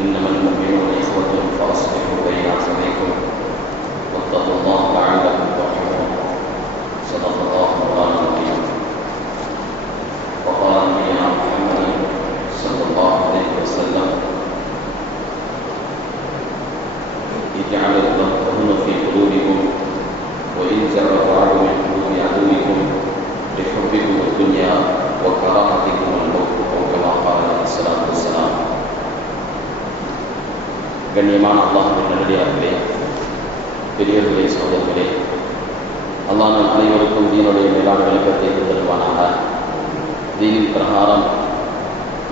إنما المؤمنون إخوة فأصلحوا بين أخويكم واتقوا الله பெரியவர்களே சோதர்களே அல்லாஹ் நம் அனைவருக்கும் தீனுடைய மேலான விளக்கத்தை தருவானாக தீனின் பிரகாரம்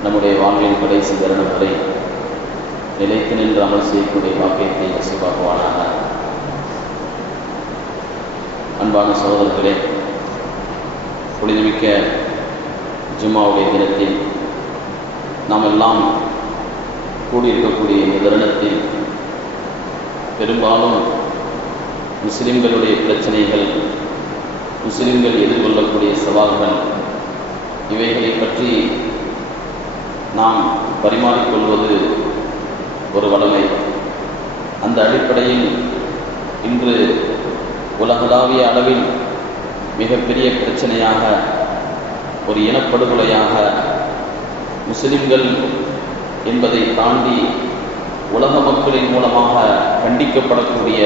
நம்முடைய வாழ்வின் கடைசி தருணம் வரை நிலைத்து நின்று அமல் செய்யக்கூடிய வாக்கியத்தை நசிவாக்குவானாக அன்பான சோதர்களே புனிதமிக்க ஜும்மாவுடைய தினத்தில் நாம் எல்லாம் கூடியிருக்கக்கூடிய இந்த தருணத்தில் பெரும்பாலும் முஸ்லிம்களுடைய பிரச்சனைகள் முஸ்லிம்கள் எதிர்கொள்ளக்கூடிய சவால்கள் இவைகளை பற்றி நாம் பரிமாறிக்கொள்வது ஒரு வளமை. அந்த அடிப்படையில் இன்று உலகளாவிய அளவில் மிகப்பெரிய பிரச்சனையாக ஒரு இனப்படுகொலையாக முஸ்லிம்கள் என்பதை தாண்டி உலக மக்களின் மூலமாக கண்டிக்கப்படக்கூடிய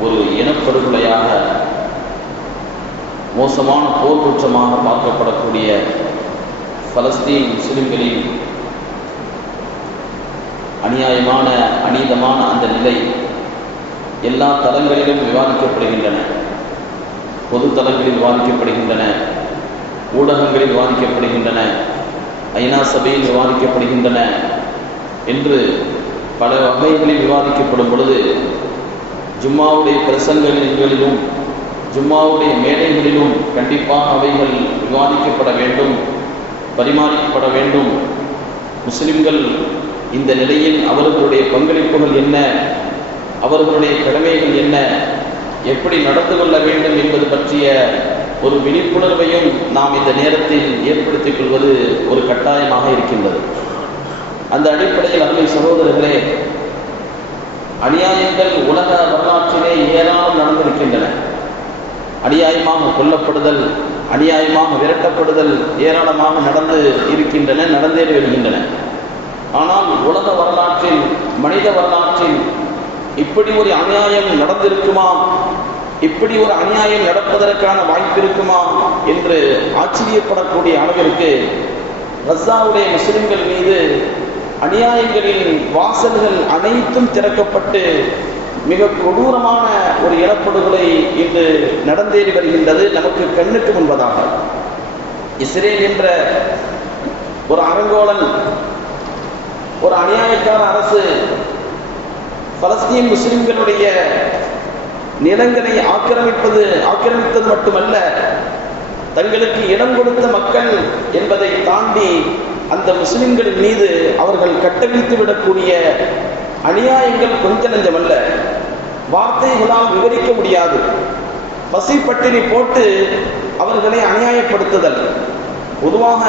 ஒரு இனப்படுகொலையாக மோசமான போர் குற்றமாக பார்க்கப்படக்கூடிய பலஸ்தீன் முஸ்லிம்களின் அநியாயமான அநீதமான அந்த நிலை எல்லா தளங்களிலும் விவாதிக்கப்படுகின்றன. பொது தளங்களில் விவாதிக்கப்படுகின்றன. ஊடகங்களில் விவாதிக்கப்படுகின்றன. ஐநா சபையில் விவாதிக்கப்படுகின்றன. என்று பல வகைகளில் விவாதிக்கப்படும் பொழுது ஜும்மாவுடைய பிரசங்கங்களிலும் ஜும்மாவுடைய மேடைகளிலும் கண்டிப்பாக அவைகள் விவாதிக்கப்பட வேண்டும் பரிமாறிக்கப்பட வேண்டும். முஸ்லிம்கள் இந்த நிலையில் அவர்களுடைய பங்களிப்புகள் என்ன அவர்களுடைய கடமைகள் என்ன எப்படி நடந்து கொள்ள வேண்டும் என்பது பற்றிய ஒரு விழிப்புணர்வையும் நாம் இந்த நேரத்தில் ஏற்படுத்திக் கொள்வது ஒரு கட்டாயமாக இருக்கின்றது. அந்த அடிப்படையில் அருமை சகோதரர்களே அநியாயங்கள் உலக வரலாற்றிலே ஏராளம் நடந்திருக்கின்றன. அநியாயமாக கொல்லப்படுதல் அநியாயமாக விரட்டப்படுதல் ஏராளமாக நடந்து இருக்கின்றன நடந்தே வருகின்றன. ஆனால் உலக வரலாற்றில் மனித வரலாற்றில் இப்படி ஒரு அநியாயம் நடந்திருக்குமா? இப்படி ஒரு அநியாயம் நடப்பதற்கான வாய்ப்பு இருக்குமா? என்று ஆச்சரியப்படக்கூடிய அளவிற்கு ரஸ்ஸாவுடைய முஸ்லிம்கள் மீது அநியாயங்களின் வாசல்கள் அனைத்தும் திறக்கப்பட்டு மிக கொடூரமான ஒரு இனப்படுகொலை இன்று நடந்தேறி வருகின்றது நமக்கு கண்ணுக்கு முன்பதாக. இஸ்ரேல் என்ற ஒரு அரங்கோலன் ஒரு அநியாயக்கார அரசு பலஸ்தீன் முஸ்லிம்களுடைய நிலங்களை ஆக்கிரமிப்பது ஆக்கிரமித்தது மட்டுமல்ல தங்களுக்கு இடம் கொடுத்த மக்கள் என்பதை தாண்டி அந்த முஸ்லிம்களின் மீது அவர்கள் கட்டவிழ்த்து விடக்கூடிய அநியாயங்கள் கொஞ்ச நஞ்சமல்ல வார்த்தைகளால் விவரிக்க முடியாது. பசி பட்டினி போட்டு அவர்களை அநியாயப்படுத்துதல். பொதுவாக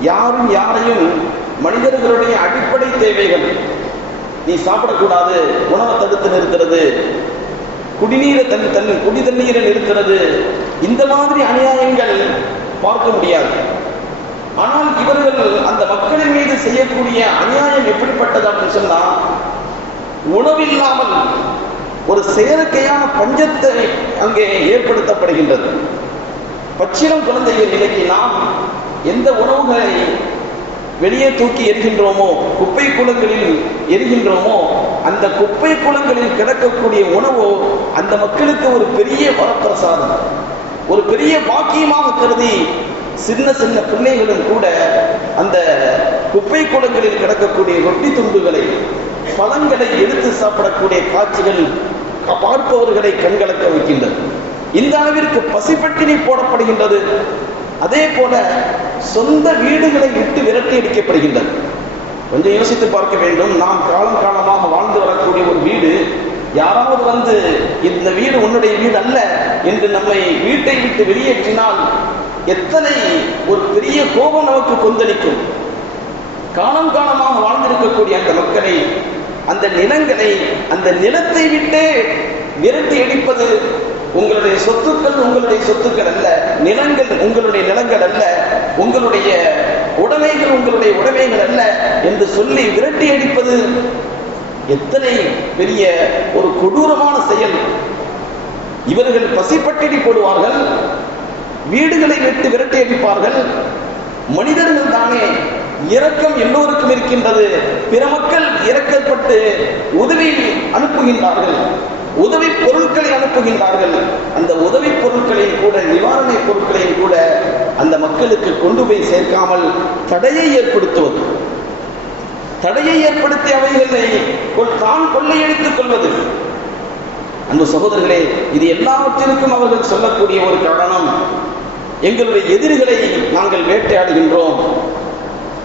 யாரும் யாரையும் மனிதர்களுடைய அடிப்படை தேவைகள் நீ சாப்பிடக்கூடாது உணவை தடுத்து நிறுத்துறது குடிநீரை தன் தன் குடி தண்ணீரை நிறுத்துறது இந்த மாதிரி அநியாயங்கள் பார்க்க முடியாது. ஆனால் இவர்கள் அந்த மக்களின் மீது செய்யக்கூடிய அநியாயம் எப்படிப்பட்டது அப்படின்னு சொன்னா உணவில்லாமல் ஒரு செயற்கையான பஞ்சத்தை அங்கே ஏற்படுத்தப்படுகின்றது. பச்சிலம் குழந்தைகள் நிலைக்கு நாம் எந்த உணவுகளை வெளியே தூக்கி எரிகின்றோமோ குப்பை குளங்களில் எரிகின்றோமோ அந்த குப்பை குளங்களில் கிடக்கக்கூடிய உணவோ அந்த மக்களுக்கு ஒரு பெரிய வரப்பிரசாதம் ஒரு பெரிய பாக்கியமாக கருதி சின்ன சின்ன பிள்ளைகளும் கூட அந்த குப்பை குளங்களில் கிடக்கக்கூடிய ரொட்டி துண்டுகளை பழங்களை எடுத்து சாப்பிடக்கூடிய காட்சிகள் பார்ப்பவர்களை கண்கலக்க வைக்கின்றது. இந்த அளவிற்கு பசிப்பட்டினி போடப்படுகின்றது. அதே போல சொந்த வீடுகளை விட்டு விரட்டி அடிக்கப்படுகின்றது. கொஞ்சம் யோசித்து பார்க்க வேண்டும். நாம் காலம் காலமாக வாழ்ந்து வரக்கூடிய ஒரு வீடு யாராவது வந்து இந்த வீடு உன்னுடைய வீடு அல்ல என்று நம்மை வீட்டை விட்டு வெளியேற்றினால் எத்தனை ஒரு பெரிய கோபம் நமக்கு கொந்தளிக்கும். காலம் காலமாக வாழ்ந்திருக்கக்கூடிய அந்த மக்களை அந்த நிலங்களை அந்த நிலத்தை விட்டு விரட்டி அடிப்பது உங்களுடைய சொத்துக்கள் உங்களுடைய சொத்துக்கள் அல்ல நிலங்கள் உங்களுடைய நிலங்கள் அல்ல உங்களுடைய உடைமைகள் உங்களுடைய உடைமைகள் அல்ல என்று சொல்லி விரட்டி அடிப்பது எத்தனை பெரிய ஒரு கொடூரமான செயல். இவர்கள் பசிப்பட்டினி போடுவார்கள் வீடுகளை விட்டு விரட்டி அடிப்பார்கள். மனிதர்கள் தானே. இரக்கம் எல்லோருக்கும் இருக்கின்றது. பிற மக்கள் இறக்கப்பட்டு உதவி அனுப்புகின்றார்கள். உதவி பொருட்களை அனுப்புகின்றார்கள். அந்த உதவி பொருட்களையும் கூட நிவாரண பொருட்களையும் கூட அந்த மக்களுக்கு கொண்டு போய் சேர்க்காமல் தடையை ஏற்படுத்துவது. தடையை ஏற்படுத்தி அவைகளை தான் கொள்ளையடித்துக் கொள்வது. அன்பு சகோதரர்களே இது எல்லாவற்றிற்கும் அவர்கள் சொல்லக்கூடிய ஒரு காரணம் எங்களுடைய எதிரிகளை நாங்கள் வேட்டையாடுகின்றோம்.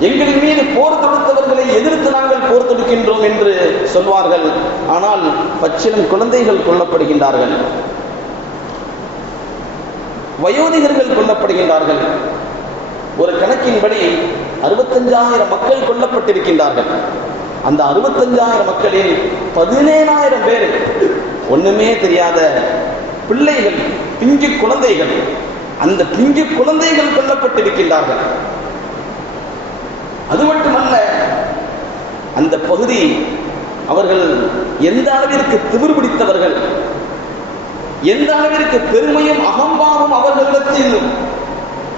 எங்களின் மீது போர் தொடுத்தவர்களை எதிர்த்து நாங்கள் போர் தொடுக்கின்றோம் என்று சொல்வார்கள். ஆனால் பச்சிலம் குழந்தைகள் கொல்லப்படுகின்றார்கள். வயோதிகர்கள் கொல்லப்படுகின்றார்கள். ஒரு கணக்கின்படி அறுபத்தஞ்சாயிரம் மக்கள் கொல்லப்பட்டிருக்கின்றார்கள். அந்த அறுபத்தஞ்சாயிரம் மக்களில் பதினேழாயிரம் பேர் ஒண்ணுமே தெரியாத பிள்ளைகள் பிஞ்சு குழந்தைகள் அந்த பிஞ்சு குழந்தைகள் கொல்லப்பட்டிருக்கின்றார்கள். அது மட்டுமல்ல அந்த பகுதி அவர்கள் எந்த அளவிற்கு திமிர் பிடித்தவர்கள் எந்த அளவிற்கு பெருமையும் அகம்பாவும் அவர்களிடத்தில்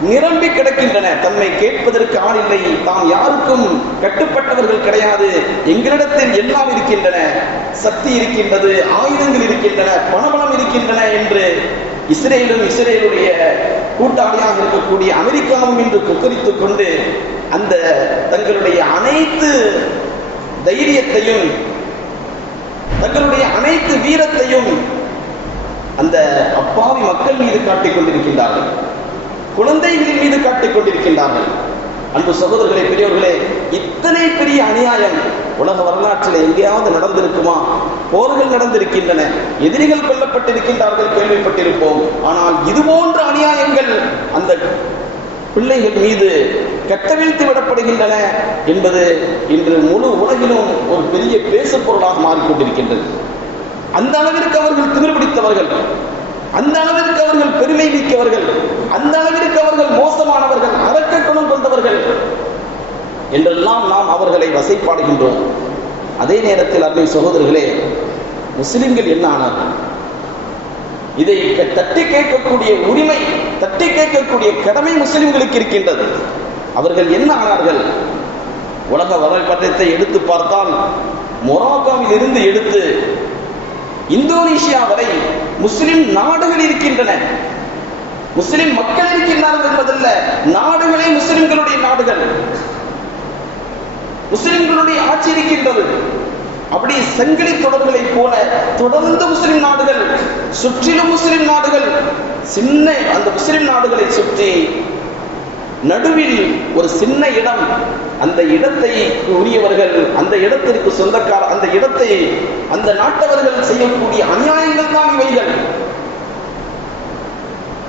நிரம்பி கிடக்கின்றன. தம்மை கேட்பதற்கு ஆள் இல்லை. தாம் யாருக்கும் கட்டுப்பட்டவர்கள் கிடையாது. எங்களிடத்தில் எல்லாம் இருக்கின்றன. சக்தி இருக்கின்றது ஆயுதங்கள் இருக்கின்றன பணபலம் இருக்கின்றன என்று இஸ்ரேலும் இஸ்ரேலுடைய கூட்டாளியாக இருக்கக்கூடிய அமெரிக்காவும் இன்று கொக்கரித்துக் கொண்டு அந்த தங்களுடைய அனைத்து தைரியத்தையும் தங்களுடைய அனைத்து வீரத்தையும் அந்த அப்பாவி மக்கள் மீது காட்டிக் கொண்டிருக்கின்றார்கள். குழந்தைகளின் மீது காட்டிக் கொண்டிருக்கின்றார்கள். அன்பு சகோதரர்களே பெரியவர்களே இத்தனை பெரிய அநியாயம். உலக வரலாற்றில் எங்கேயாவது நடந்திருக்குமா? போர்கள் நடந்திருக்கின்றன. எதிரிகள் கொல்லப்பட்டிருக்கின்றார்கள் கேள்விப்பட்டிருப்போம். ஆனால் இது போன்ற அநியாயங்கள் அந்த பிள்ளைகள் மீது கட்டவிழ்த்து விடப்படுகின்றன என்பது இன்று முழு உலகிலும் ஒரு பெரிய பேசு பொருளாக மாறிக்கொண்டிருக்கின்றது. அந்த அளவிற்கு அவர்கள் திமிர் பிடித்தவர்கள் அந்த அளவிற்கு அவர்கள் பெருமை மிக்கவர்கள் அந்த அளவிற்கு அவர்கள் மோசமானவர்கள் அரக்க குணம் கொண்டவர்கள். என்றெல்லாம் நாம் அவர்களை வசைப்பாடுகின்றோம். அதே நேரத்தில் அருமை சகோதரர்களே முஸ்லிம்கள் என்ன ஆனார்கள்? இதை தட்டி கேட்கக்கூடிய உரிமை தட்டி கேட்கக்கூடிய கடமை முஸ்லிம்களுக்கு இருக்கின்றது. அவர்கள் என்ன ஆனார்கள்? உலக வரைபடத்தை எடுத்து பார்த்தால் மொராக்காவில் இருந்து எடுத்து இந்தோனேஷியா வரை முஸ்லிம் நாடுகள் இருக்கின்றன. முஸ்லிம் மக்கள் இருக்கின்றார்கள் என்பதல்ல நாடுகளே முஸ்லிம்களுடைய நாடுகள். முஸ்லிம்களுடைய ஆட்சி இருக்கின்றது. அப்படி சங்கிலி தொடர்களைப் போல தொடர்ந்து முஸ்லிம் நாடுகள் சுற்றிலும் முஸ்லிம் நாடுகள் சின்ன அந்த முஸ்லிம் நாடுகளை சுற்றி நடுவில் ஒரு சின்ன இடம் அந்த இடத்தை உரியவர்கள் அந்த இடத்திற்கு சொந்தக்கார அந்த இடத்தை அந்த நாட்டவர்கள் செய்யக்கூடிய அநியாயங்கள் தான் இவைகள்.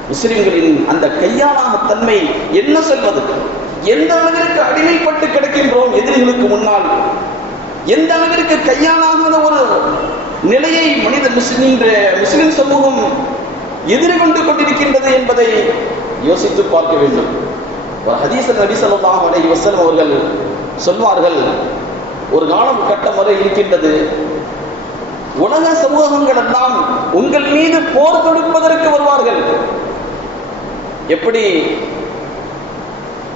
முஸ்லிம்களின் அந்த கையாளாக தன்மை என்ன சொல்வது? எந்த அளவிற்கு அடிமைப்பட்டு கிடக்கின்றோம் எதிரிகளுக்கு முன்னால்? எந்த அளவிற்கு கையாளாகாத ஒரு நிலையை மனித முஸ்லிம் முஸ்லிம் சமூகம் எதிர்கொண்டு கொண்டிருக்கின்றது என்பதை யோசித்து பார்க்க வேண்டும். ஹதீச நபி ஸல்லல்லாஹு அலை வசன் அவர்கள் சொல்வார்கள் ஒரு காலம் கட்டம் வரை இருக்கின்றது. உலக சமூகங்கள் எல்லாம் உங்கள் மீது போர் தொடுப்பதற்கு வருவார்கள். எப்படி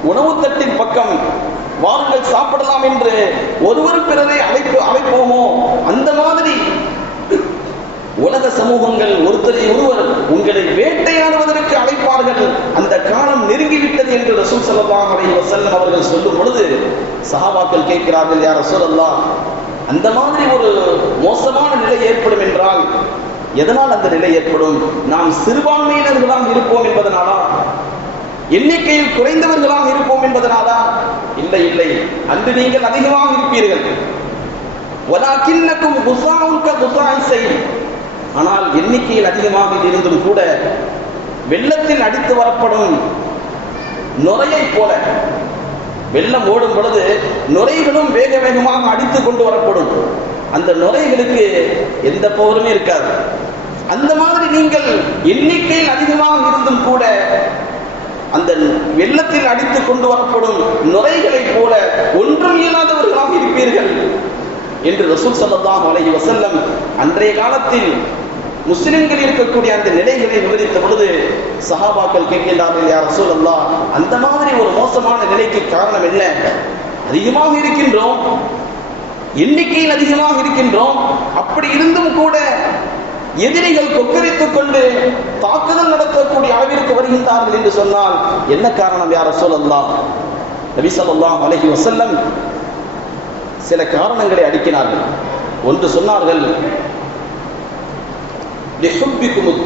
உணவு தட்டின் பக்கம் வாருங்கள் சாப்பிடலாம் என்று ஒருவர் பிறரை அழைப்பு அழைப்போமோ? அந்த மாதிரி உலக சமூகங்கள் ஒருத்தரை ஒருவர் உங்களை வேட்டையாடுவதற்கு அழைப்பார்கள். அந்த காலம் நெருங்கிவிட்டது என்று ரசூல் ஸல்லல்லாஹு அலி வசல்லம் அவர்கள் சொல்லும் பொழுது சஹாபாக்கள் கேட்கிறார்கள் யார் ரசூலல்லாஹ் அந்த மாதிரி ஒரு மோசமான நிலை ஏற்படும் என்றால் எதனால் அந்த நிலை ஏற்படும்? நாம் சிறுபான்மையினர்களாக இருப்போம் என்பதனாலா? எண்ணிக்கையில் குறைந்தவர்களாக இருப்போம் என்பதனாலா இல்லை இல்லை. அன்று நீங்கள் அதிகமாக இருப்பீர்கள். வலாக்கின்னக்கும் குசாவுக்க குசாய் செய் ஆனால் எண்ணிக்கையில் அதிகமாக இருந்தும் கூட வெள்ளத்தில் அடித்து வரப்படும் நுரையை போல வெள்ளம் ஓடும் பொழுது நுரைகளும் வேக வேகமாக அடித்து கொண்டு வரப்படும். அந்த நுரைகளுக்கு எந்த பவருமே இருக்காது. அந்த மாதிரி நீங்கள் எண்ணிக்கையில் அதிகமாக இருந்தும் கூட அந்த வெள்ளத்தில் அடித்து கொண்டு வரப்படும் நுரைகளைப் போல ஒன்றும் இல்லாதவர்களாக இருப்பீர்கள் என்று ரசூல் சல்லாஹ் அலஹி வசல்லம் அன்றைய காலத்தில் முஸ்லிம்கள் இருக்கக்கூடிய அந்த நிலைகளை விவரித்த பொழுது சஹாபாக்கள் கேட்கின்றார்கள் யார் ரசூல் அல்லா அந்த மாதிரி ஒரு மோசமான நிலைக்கு காரணம் என்ன? அதிகமாக இருக்கின்றோம் எண்ணிக்கையில் அதிகமாக இருக்கின்றோம் அப்படி இருந்தும் கூட எதிரிகள் கொக்கரித்துக் கொண்டு தாக்குதல் நடத்தக்கூடிய அளவிற்கு வருகின்றார்கள் என்று சொன்னால் என்ன காரணம் யார் சொல்லலாம் நபி ஸல்லல்லாஹு அலைஹி வசல்லம் சில காரணங்களை அடுக்கினார்கள். ஒன்று சொன்னார்கள்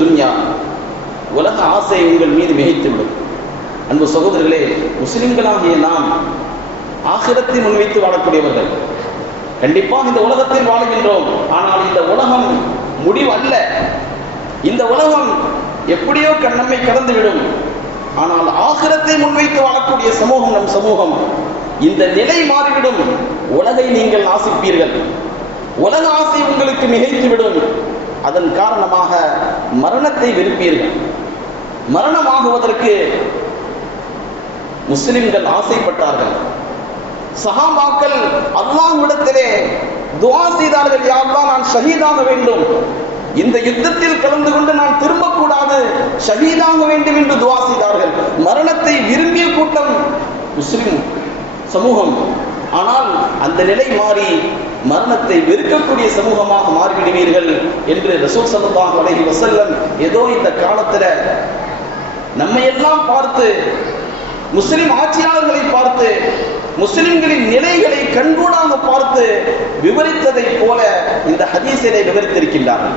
துன்யா உலக ஆசை உங்கள் மீது மிகைத்துவிடும். அன்பு சகோதரர்களே முஸ்லிம்களாகிய நாம் ஆசிரத்தை முன்வைத்து வாழக்கூடியவர்கள். கண்டிப்பாக இந்த உலகத்தில் வாழ்கின்றோம் ஆனால் இந்த உலகம் முடிவு அல்ல இந்த உலகம் எப்படியோ கண்ணம்மை கடந்துவிடும். ஆனால் ஆசிரத்தை முன்வைத்து வாழக்கூடிய சமூகம் நம் சமூகம். இந்த நிலை மாறிவிடும். உலகை நீங்கள் ஆசிப்பீர்கள். உலக ஆசை உங்களுக்கு மிகைத்துவிடும் அதன் காரணமாக மரணத்தை வெறுப்பீர்கள். மரணமாகுவதற்கு முஸ்லிம்கள் ஆசைப்பட்டார்கள். சஹாபாக்கள் அல்லாஹ்விடத்திலே துவா செய்தார்கள் யா நான் ஷஹீதாக வேண்டும். இந்த யுத்தத்தில் கலந்து கொண்டு நான் திரும்பக்கூடாது. ஷஹீதாக வேண்டும் என்று துவா செய்தார்கள். மரணத்தை விரும்பிய கூட்டம் முஸ்லிம் சமூகம். ஆனால் அந்த நிலை மாறி மரணத்தை வெறுக்கக்கூடிய சமூகமாக மாறிவிடுவீர்கள் என்று ரசூல் சல்லாஹ் அலஹி வசல்லம் ஏதோ இந்த காலத்துல நம்மை எல்லாம் பார்த்து முஸ்லிம் ஆட்சியாளர்களை பார்த்து முஸ்லிம்களின் நிலைகளை கண்கூடாக பார்த்து விவரித்ததை போல இந்த ஹதீஸிலே விவரித்திருக்கின்றார்கள்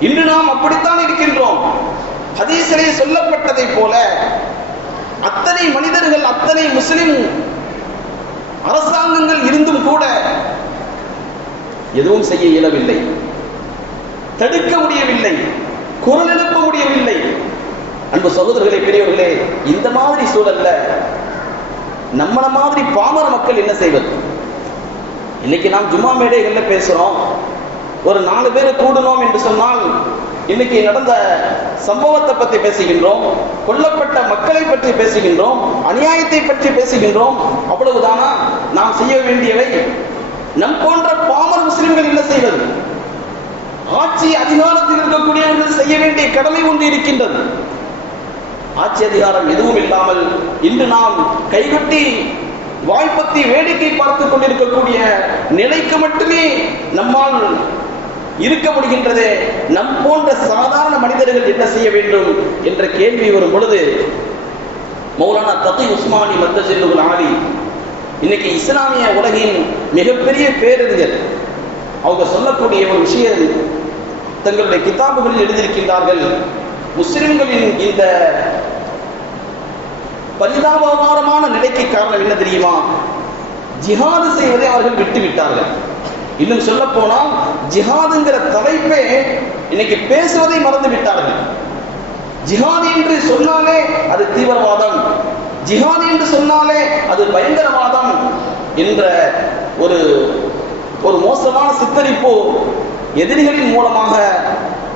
இன்று நாம் அப்படித்தான் இருக்கின்றோம். ஹதீசிலே சொல்லப்பட்டதை போல அத்தனை மனிதர்கள் அத்தனை முஸ்லிம் அரசாங்கங்கள் இருந்தும் கூட எதுவும் செய்ய இயலவில்லை. தடுக்க முடியவில்லை. குரல் எழுப்ப முடியவில்லை. அன்பு சகோதரர்களே பெரியவர்களே இந்த மாதிரி சூழல்ல நம்மள மாதிரி பாமர மக்கள் என்ன செய்வது? இன்னைக்கு நாம் ஜும்மா மேடைகளில் பேசுறோம். ஒரு நாலு பேர் கூடணும் என்று சொன்னால் இன்னைக்கு நடந்த சம்பவத்தை பற்றி பேசுகின்றோம். கொல்லப்பட்ட மக்களை பற்றி பேசுகின்றோம். அநியாயத்தை பற்றி பேசுகின்றோம். அவ்வளவுதானா? நாம் செய்ய வேண்டியவை நம் போன்ற பாமர முஸ்லிம்கள் என்ன செய்வது? ஆட்சி அதிகாரத்தில் இருக்கக்கூடியவர்கள் செய்ய வேண்டிய கடமை ஒன்று இருக்கின்றது. ஆட்சி அதிகாரம் எதுவும் இல்லாமல் இன்று நாம் கைகட்டி வாய்ப்பத்தி வேடிக்கை பார்த்துக் கொண்டிருக்கக்கூடிய நிலைக்கு மட்டுமே நம்மால் இருக்க முடிகின்றதே. நம் போன்ற சாதாரண மனிதர்கள் என்ன செய்ய வேண்டும் என்ற கேள்வி வரும் பொழுது மௌலானா தகி உஸ்மானி மத்த செல்லுகள் ஆவி இன்னைக்கு இஸ்லாமிய உலகின் மிகப்பெரிய பேரறிஞர் அவங்க சொல்லக்கூடிய ஒரு விஷயம் தங்களுடைய கிதாபுகளில் எழுதியிருக்கின்றார்கள் முஸ்லிம்களின் இந்த பரிதாபகரமான நிலைக்கு காரணம் என்ன தெரியுமா? ஜிஹாது செய்வதை அவர்கள் விட்டு விட்டார்கள் இன்னும் சொல்ல போனால் ஜிஹாதுங்கிற தலைப்பே இன்னைக்கு பேசுவதை மறந்து விட்டார்கள். ஜிஹாது என்று சொன்னாலே அது தீவிரவாதம். ஜிஹாது என்று சொன்னாலே அது பயங்கரவாதம் என்ற ஒரு ஒரு மோசமான சித்தரிப்பு எதிரிகளின் மூலமாக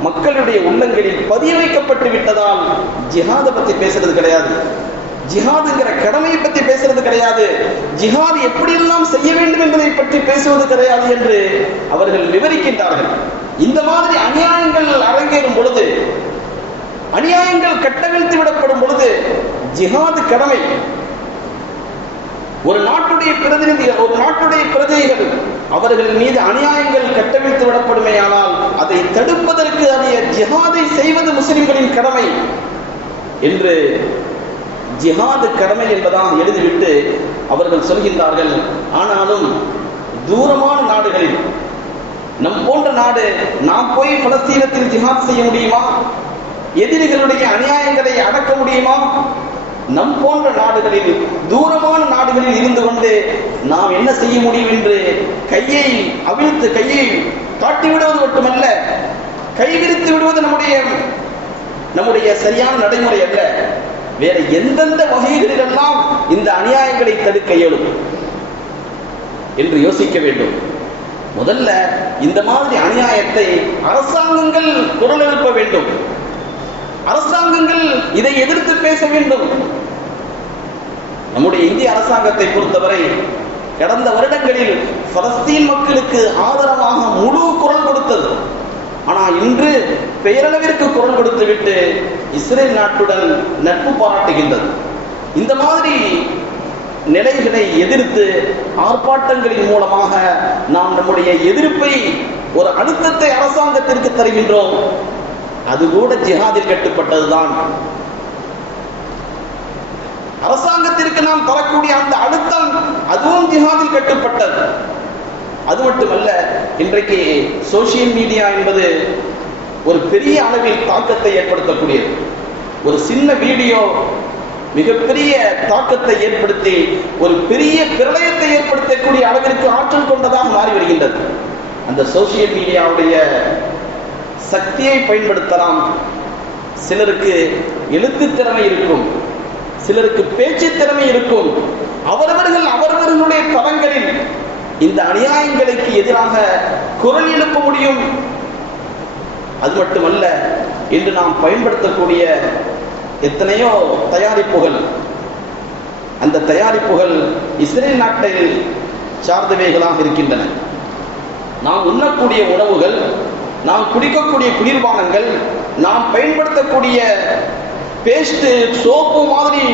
மக்களுடைய உள்ளங்களில் பதிய வைக்கப்பட்டு விட்டதால் ஜிஹாதை பத்தி பேசுறது கிடையாது. ஜிஹாதுங்கிற கடமையை பற்றி பேசுறது கிடையாது. ஜிஹாது எப்படியெல்லாம் செய்ய வேண்டும் என்பதை பற்றி பேசுவது கிடையாது என்று அவர்கள் விவரிக்கின்றார்கள். இந்த மாதிரி அநியாயங்கள் அரங்கேறும் பொழுது அநியாயங்கள் கட்டவிழ்த்து விடப்படும் பொழுது ஜிஹாது கடமை. ஒரு நாட்டுடைய பிரதிநிதிகள் ஒரு நாட்டுடைய பிரதிநிதிகள் அவர்கள் மீது அநியாயங்கள் கட்டவிழ்த்து விடப்படுமேயானால் அதை தடுப்பதற்கு அதிக ஜிஹாதை செய்வது முஸ்லிம்களின் கடமை என்று ஜிஹாது கடமை என்பதாக எழுதிவிட்டு அவர்கள் சொல்கின்றார்கள் ஆனாலும் தூரமான நாடுகளில் நம் போன்ற நாடு நாம் போய் பலஸ்தீனத்தில் ஜிஹாத் செய்ய முடியுமா? எதிரிகளுடைய அநியாயங்களை அடக்க முடியுமா? நம் போன்ற நாடுகளில் தூரமான நாடுகளில் இருந்து கொண்டு நாம் என்ன செய்ய முடியும் என்று கையை அவிழ்த்து கையை காட்டி விடுவது மட்டுமல்ல கைவிரித்து விடுவது நம்முடைய நம்முடைய சரியான நடைமுறை அல்ல. வேற எந்தெந்த வகைகளிலெல்லாம் இந்த அநியாயங்களை தடுக்க இயலும்? என்று யோசிக்க வேண்டும். முதல்ல இந்த மாதிரி அநியாயத்தை அரசாங்கங்கள் குரல் எழுப்ப வேண்டும். அரசாங்கங்கள் இதை எதிர்த்து பேச வேண்டும். நம்முடைய இந்திய அரசாங்கத்தை பொறுத்தவரை கடந்த வருடங்களில் பலஸ்தீன் மக்களுக்கு ஆதரவாக முழு குரல் கொடுத்தது. ஆனால் இன்று பெயரளவிற்கு குரல் கொடுத்துவிட்டு இஸ்ரேல் நாட்டுடன் நட்பு பாராட்டுகின்றது. இந்த மாதிரி நிலைகளை எதிர்த்து ஆர்ப்பாட்டங்களின் மூலமாக நாம் நம்முடைய எதிர்ப்பை ஒரு அழுத்தத்தை அரசாங்கத்திற்கு தருகின்றோம். அது கூட ஜிஹாதில் கட்டுப்பட்டதுதான். அரசாங்கத்திற்கு நாம் தரக்கூடிய அந்த அழுத்தம் அதுவும் ஜிஹாதில் கட்டுப்பட்டது. அது மட்டுமல்ல இன்றைக்கு சோசியல் மீடியா என்பது ஒரு பெரிய அளவில் தாக்கத்தை ஏற்படுத்தக்கூடியது. ஒரு சின்ன வீடியோ மிகப்பெரிய தாக்கத்தை ஏற்படுத்தி ஒரு பெரிய பிரளயத்தை ஏற்படுத்தக்கூடிய அளவிற்கு ஆற்றல் கொண்டதாக மாறி வருகின்றது. அந்த சோசியல் மீடியாவுடைய சக்தியை பயன்படுத்தலாம். சிலருக்கு எழுத்து திறமை இருக்கும். சிலருக்கு பேச்சு திறமை இருக்கும். அவரவர்கள் அவரவர்களுடைய தளங்களில் இந்த அநியாயங்களுக்கு எதிராக குரல் எழுப்ப முடியும். அது மட்டுமல்ல இன்று நாம் பயன்படுத்தக்கூடிய எத்தனையோ தயாரிப்புகள். அந்த தயாரிப்புகள் இஸ்ரேல் நாட்டில் சார்ந்தவைகளாக இருக்கின்றன. நாம் உண்ணக்கூடிய உணவுகள் நாம் குடிக்கக்கூடிய குளிர்பானங்கள் நாம் பயன்படுத்தக்கூடிய பேஸ்ட் சோப்பு மாதிரி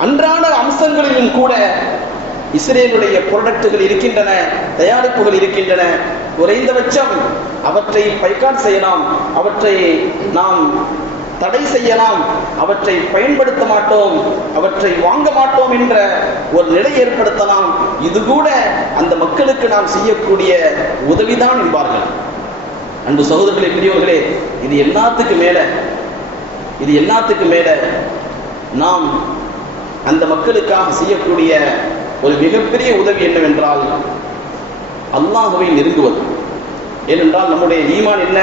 அன்றாட அம்சங்களிலும் கூட இஸ்ரேலுடைய ப்ராடக்டுகள் இருக்கின்றன தயாரிப்புகள் இருக்கின்றன. குறைந்தபட்சம் அவற்றை பைக்காட் செய்யலாம் அவற்றை நாம் தடை செய்யலாம் அவற்றை பயன்படுத்த மாட்டோம் அவற்றை வாங்க மாட்டோம் என்ற ஒரு நிலை ஏற்படுத்தலாம். இது கூட அந்த மக்களுக்கு நாம் செய்யக்கூடிய உதவிதான் என்பார்கள். அன்பு சகோதரர்களே பெரியவர்களே இது எல்லாத்துக்கு மேல இது எல்லாத்துக்கு மேல நாம் அந்த மக்களுக்காக செய்யக்கூடிய ஒரு மிகப்பெரிய உதவி என்னவென்றால் அல்லாஹுவை நெருங்குவது. ஏனென்றால் நம்முடைய ஈமான் என்ன?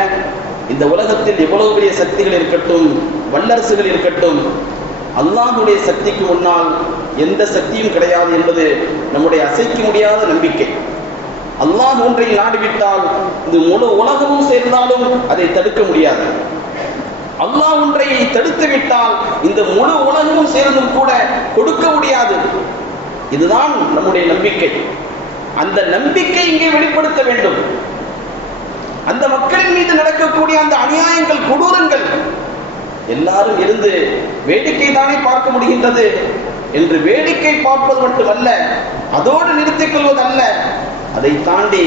இந்த உலகத்தில் எவ்வளவு பெரிய சக்திகள் இருக்கட்டும் வல்லரசுகள் இருக்கட்டும் அல்லாஹுடைய சக்திக்கு முன்னால் எந்த சக்தியும் கிடையாது என்பது நம்முடைய அசைக்க முடியாத நம்பிக்கை. அல்லாஹ் ஒன்றை நாடிவிட்டால் இந்த முழு உலகமும் சேர்ந்தாலும் அதை தடுக்க முடியாது. அல்லாஹ் ஒன்றை தடுத்து விட்டால் இந்த முழு உலகமும் சேர்ந்தும் கூட கொடுக்க முடியாது. இதுதான் நம்முடைய நம்பிக்கை. அந்த நம்பிக்கை இங்கே வெளிப்படுத்த வேண்டும். அந்த மக்களின் மீது நடக்கக்கூடிய அந்த அநியாயங்கள் கொடூரங்கள் எல்லாரும் இருந்து வேடிக்கை தானே பார்க்க முடிகின்றது. என்று வேடிக்கை பார்ப்பது மட்டுமல்ல அதோடு நிறுத்திக் கொள்வதல்ல. அதை தாண்டி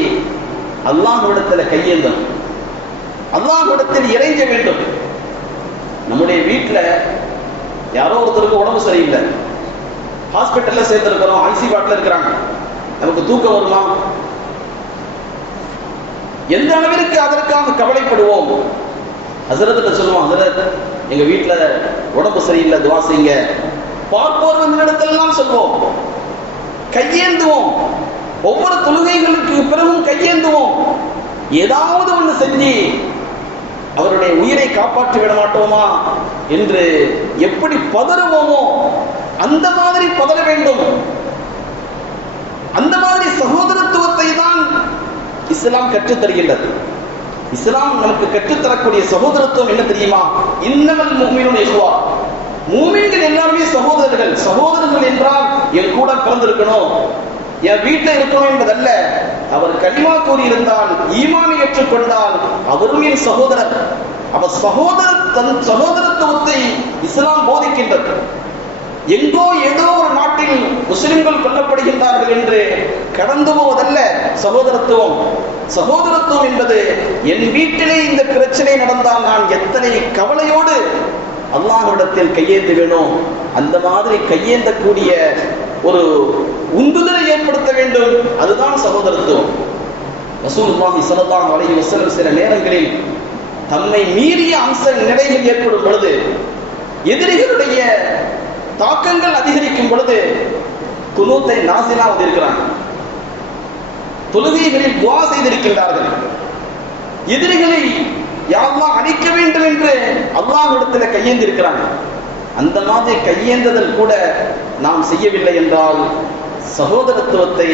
அல்லாஹ்விடத்தில் கையேந்தம் அல்லாஹ்விடத்தில் இறைஞ்ச வேண்டும். நம்முடைய வீட்டில் யாரோ ஒருத்தருக்கு உடம்பு சரியில்லை. ஹாஸ்பிட்டல்ல சேர்ந்திருக்கிறோம் ஐசி வாட்ல இருக்கிறாங்க. நமக்கு தூக்கம் வருமா? எந்த அளவிற்கு அதற்காக கவலைப்படுவோம்? ஹசரத்துல சொல்லுவோம் ஹசரத் எங்க வீட்டுல உடம்பு சரியில்லை துவா செய்யுங்க. பார்ப்போர் வந்த இடத்தெல்லாம் சொல்வோம். கையேந்துவோம். ஒவ்வொரு தொழுகைகளுக்கு பிறகும் கையேந்துவோம். ஏதாவது ஒன்று செஞ்சு அவருடைய உயிரை காப்பாற்றி விட மாட்டோமா என்று எப்படி பதறுவோமோ? அந்த மாதிரி பதற வேண்டும். அந்த மாதிரி சகோதரத்துவத்தை தான் இஸ்லாம் கற்றுத் தருகின்றது இஸ்லாம் நமக்கு கற்றுத்தரக்கூடிய சகோதரத்துவம் என்ன தெரியுமா? இன்னமல் மூமினும் எதுவா மூமின்கள் எல்லாருமே சகோதரர்கள். சகோதரர்கள் என்றால் என் கூட பிறந்திருக்கணும். என் வீட்டில் இருக்கணும் என்பதல்ல. அவர் கனிமா கூறியிருந்தால் ஈமானை ஏற்றுக்கொண்டால் அவரும் என் சகோதரர். அவர் சகோதர தன் சகோதரத்துவத்தை இஸ்லாம் போதிக்கின்றது. எங்கோ ஏதோ ஒரு நாட்டில் முஸ்லிம்கள் கொல்லப்படுகின்றார்கள் என்று கடந்து போவதல்ல சகோதரத்துவம். சகோதரத்துவம் என்பது என் வீட்டிலே இந்த பிரச்சனை நடந்தால் நான் எத்தனை கவலையோடு அல்லாஹ்விடத்தில் கையேந்த வேணும் அந்த மாதிரி கையேந்தக்கூடிய ஒரு உந்துதலை ஏற்படுத்த வேண்டும். அதுதான் சகோதரத்துவம். ரசூலுல்லாஹி ஸல்லல்லாஹு அலைஹி வஸல்லம் சில நேரங்களில் தம்மை மீறிய அம்ச நிலைகள் ஏற்படும் பொழுது எதிரிகளுடைய தாக்கங்கள் அதிகரிக்கும் பொழுது குனூத்தை நாசிலா வந்திருக்கிறாங்க. தொழுகைகளில் துவா செய்திருக்கின்றார்கள். எதிரிகளை யாரெல்லாம் அழிக்க வேண்டும் என்று அல்லாஹ்விடத்தில் கையேந்திருக்கிறாங்க. அந்த மாதிரி கையேந்ததல் கூட நாம் செய்யவில்லை என்றால் சகோதரத்துவத்தை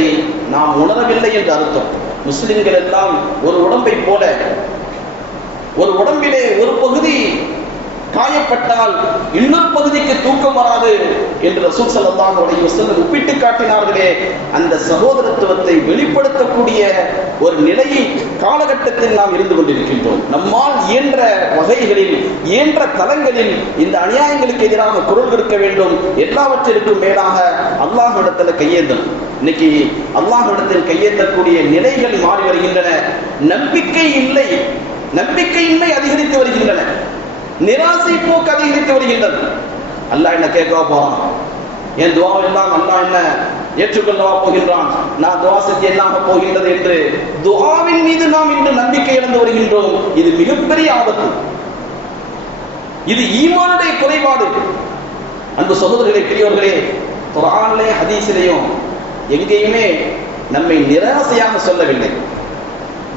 நாம் உணரவில்லை என்று அர்த்தம். முஸ்லிம்கள் எல்லாம் ஒரு உடம்பை போல ஒரு உடம்பிலே ஒரு பகுதி காயப்பட்டால் இன்னொரு பகுதிக்கு தூக்கம் வராது என்று ரசூல் சல்லாஹ் அலைஹி வஸல்லம் ஒப்பிட்டு காட்டினார்களே அந்த சகோதரத்துவத்தை வெளிப்படுத்தக்கூடிய ஒரு நிலையை காலகட்டத்தில் நாம் இருந்து கொண்டிருக்கின்றோம். நம்மால் இயன்ற வகைகளில் இயன்ற தலங்களில் இந்த அநியாயங்களுக்கு எதிராக குரல் கொடுக்க வேண்டும். எல்லாவற்றிற்கும் மேலாக அல்லாஹ்விடத்தில் கையேந்தணும் இன்னைக்கு அல்லாஹ்விடத்தில் கையேந்தக்கூடிய நிலைகள் மாறி வருகின்றன. நம்பிக்கை இல்லை. நம்பிக்கையின்மை அதிகரித்து வருகிறது நிராசை போக்கு அதிகரித்து வருகின்றது அல்லா என்ன கேட்கவா போறான்? என் துவாவெல்லாம் எல்லாம் என்ன ஏற்றுக்கொள்ளவா போகின்றான்? நான் துவா செஞ்சு என்னாக போகின்றது என்று துவாவின் மீது நாம் இன்று நம்பிக்கை இழந்து வருகின்றோம். இது மிகப்பெரிய ஆபத்து. இது ஈமானுடைய குறைபாடு. அன்பு சகோதரர்களே பெரியவர்களே குரானிலே ஹதீஸிலையும் எங்கேயுமே நம்மை நிராசையாக சொல்லவில்லை.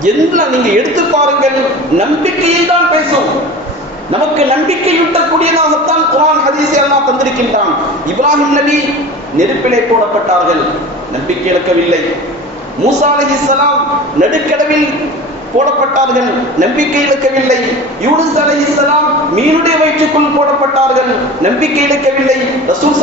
எல்லாம் நீங்க எடுத்து பாருங்கள் நம்பிக்கையை தான் பேசும் நமக்கு நம்பிக்கையூட்டக்கூடியதாகத்தான் குரான் ஹதீஸை அல்லாஹ் தந்திருக்கின்றான். இப்ராஹிம் நபி நெருப்பிலே போடப்பட்டார்கள். நம்பிக்கை இழக்கவில்லை. மூசா அலைஹிஸ்ஸலாம் நடுக்கடவில் போடப்பட்டார்கள். நம்பிக்கை இழக்கவில்லை. யூனுஸ் இஸ்லாம் மீனுடைய வயிற்றுக்குள் போடப்பட்டார்கள். நம்பிக்கை இழக்கவில்லை. ரசூல்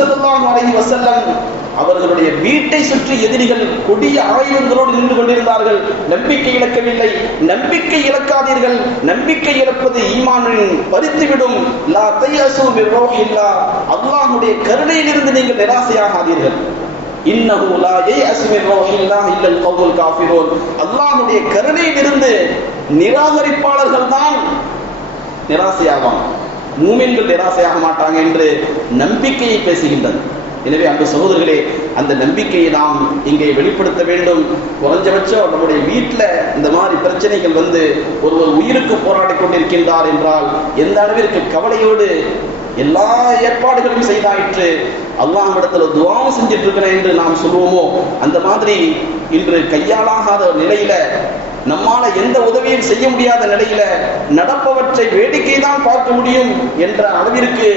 அவர்களுடைய வீட்டை சுற்றி எதிரிகள் கொடிய ஆயுதங்களோடு நின்று கொண்டிருந்தார்கள். நம்பிக்கை இழக்கவில்லை. நம்பிக்கை இழக்காதீர்கள். நம்பிக்கை இழப்பது ஈமானின் பறித்துவிடும். அல்லாஹுடைய கருணையிலிருந்து நீங்கள் நிராசையாகாதீர்கள். அல்லாஹுடைய கருணையிலிருந்து நிராகரிப்பாளர்கள் தான் நிராசையாவாங்க. மூமின்கள் நிராசையாக மாட்டாங்க என்று நம்பிக்கையை பேசுகின்றது எனவே அந்த சகோதரர்களே அந்த நம்பிக்கையை நாம் இங்கே வெளிப்படுத்த வேண்டும். குறைஞ்சபட்சம் நம்முடைய வீட்டில் இந்த மாதிரி பிரச்சனைகள் வந்து ஒருவர் உயிருக்கு போராடி கொண்டிருக்கின்றார் என்றால் எந்த அளவிற்கு கவலையோடு எல்லா ஏற்பாடுகளையும் செய்தாயிற்று அல்லாஹ்விடத்துல துவாவும் செஞ்சிட்டு இருக்கிறேன் என்று நாம் சொல்லுவோமோ அந்த மாதிரி இன்று கையாளாகாத நிலையில நம்மால எந்த உதவியும் செய்ய முடியாத நிலையில நடப்பவற்றை வேடிக்கை தான் பார்க்க முடியும் என்ற அளவிற்கு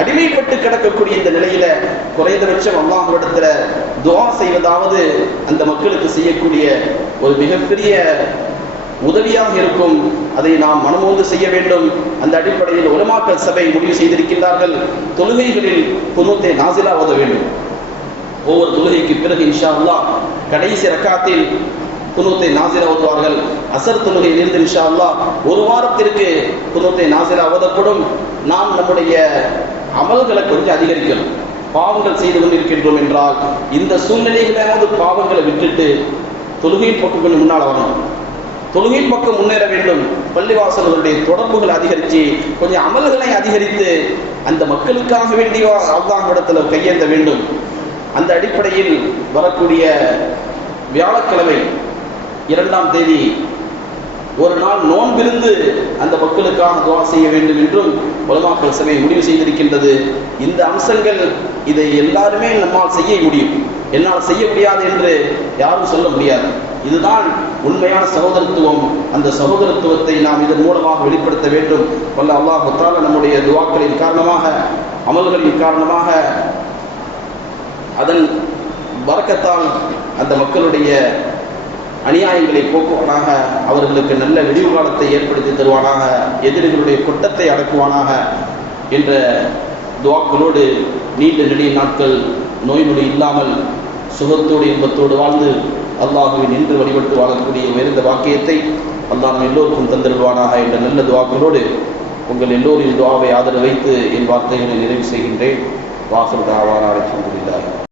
அடிமைப்பட்டு கிடக்கக்கூடிய இந்த நிலையில குறைந்தபட்சம் அல்லாஹ்விடத்துல துவா செய்வதாவது அந்த மக்களுக்கு செய்யக்கூடிய ஒரு மிகப்பெரிய உதவியாக இருக்கும். அதை நாம் மனமோந்து செய்ய வேண்டும். அந்த அடிப்படையில் உலமாக்கல் சபை முடிவு செய்திருக்கின்றார்கள். தொழுகைகளில் குனூத்தை நாசிலா ஓத வேண்டும். ஒவ்வொரு தொழுகைக்கு பிறகு இன்ஷா அல்லா கடைசி ரக்காத்தில் குனூத்தை நாசிரா ஓதுவார்கள். அசர் தொழுகையிலிருந்து இன்ஷா அல்லா ஒரு வாரத்திற்கு குனூத்தை நாசிரா ஓதப்படும். நாம் நம்முடைய அமல்களை கொஞ்சம் அதிகரிக்கணும். பாவங்கள் செய்து கொண்டிருக்கின்றோம் என்றால் இந்த சூழ்நிலையிலாவது பாவங்களை விட்டுட்டு தொழுகையின் பக்கம் கொஞ்சம் முன்னால் வரணும். தொழுகையின் பக்கம் முன்னேற வேண்டும். பள்ளிவாசல்களுடைய தொடர்புகளை அதிகரித்து கொஞ்சம் அமல்களை அதிகரித்து அந்த மக்களுக்காக வேண்டிய அல்லாஹ்விடத்துல கையேந்த வேண்டும். அந்த அடிப்படையில் வரக்கூடிய வியாழக்கிழமை இரண்டாம் தேதி ஒரு நாள் நோன்பிருந்து அந்த மக்களுக்காக துவா செய்ய வேண்டும் என்றும் உலமாக்கல் சபை முடிவு செய்திருக்கின்றது. இந்த அம்சங்கள் இதை எல்லாருமே நம்மால் செய்ய முடியும். என்னால் செய்ய முடியாது என்று யாரும் சொல்ல முடியாது. இதுதான் உண்மையான சகோதரத்துவம். அந்த சகோதரத்துவத்தை நாம் இதன் மூலமாக வெளிப்படுத்த வேண்டும். வல்ல அல்லாஹ் தால நம்முடைய துவாக்களின் காரணமாக அமல்களின் காரணமாக அதன் வரக்கத்தால் அந்த மக்களுடைய அநியாயங்களை போக்குவானாக அவர்களுக்கு நல்ல விடிவு காலத்தை ஏற்படுத்தி தருவானாக எதிரிகளுடைய கொட்டத்தை அடக்குவானாக என்ற துவாக்களோடு நீண்ட நெடிய நாட்கள் நோய் நொடி இல்லாமல் சுகத்தோடு இன்பத்தோடு வாழ்ந்து அல்லாஹுவின் நின்று வழிபட்டு வாழக்கூடிய உயர்ந்த வாக்கியத்தை அல்லாஹ் நம் எல்லோருக்கும் தந்திருவானாக என்ற நல்ல துவாக்களோடு உங்கள் எல்லோரின் துவாவை ஆதரவு வைத்து என் வார்த்தைகளை நிறைவு செய்கின்றேன். வாசல் தாவான அழைக்கின்றார்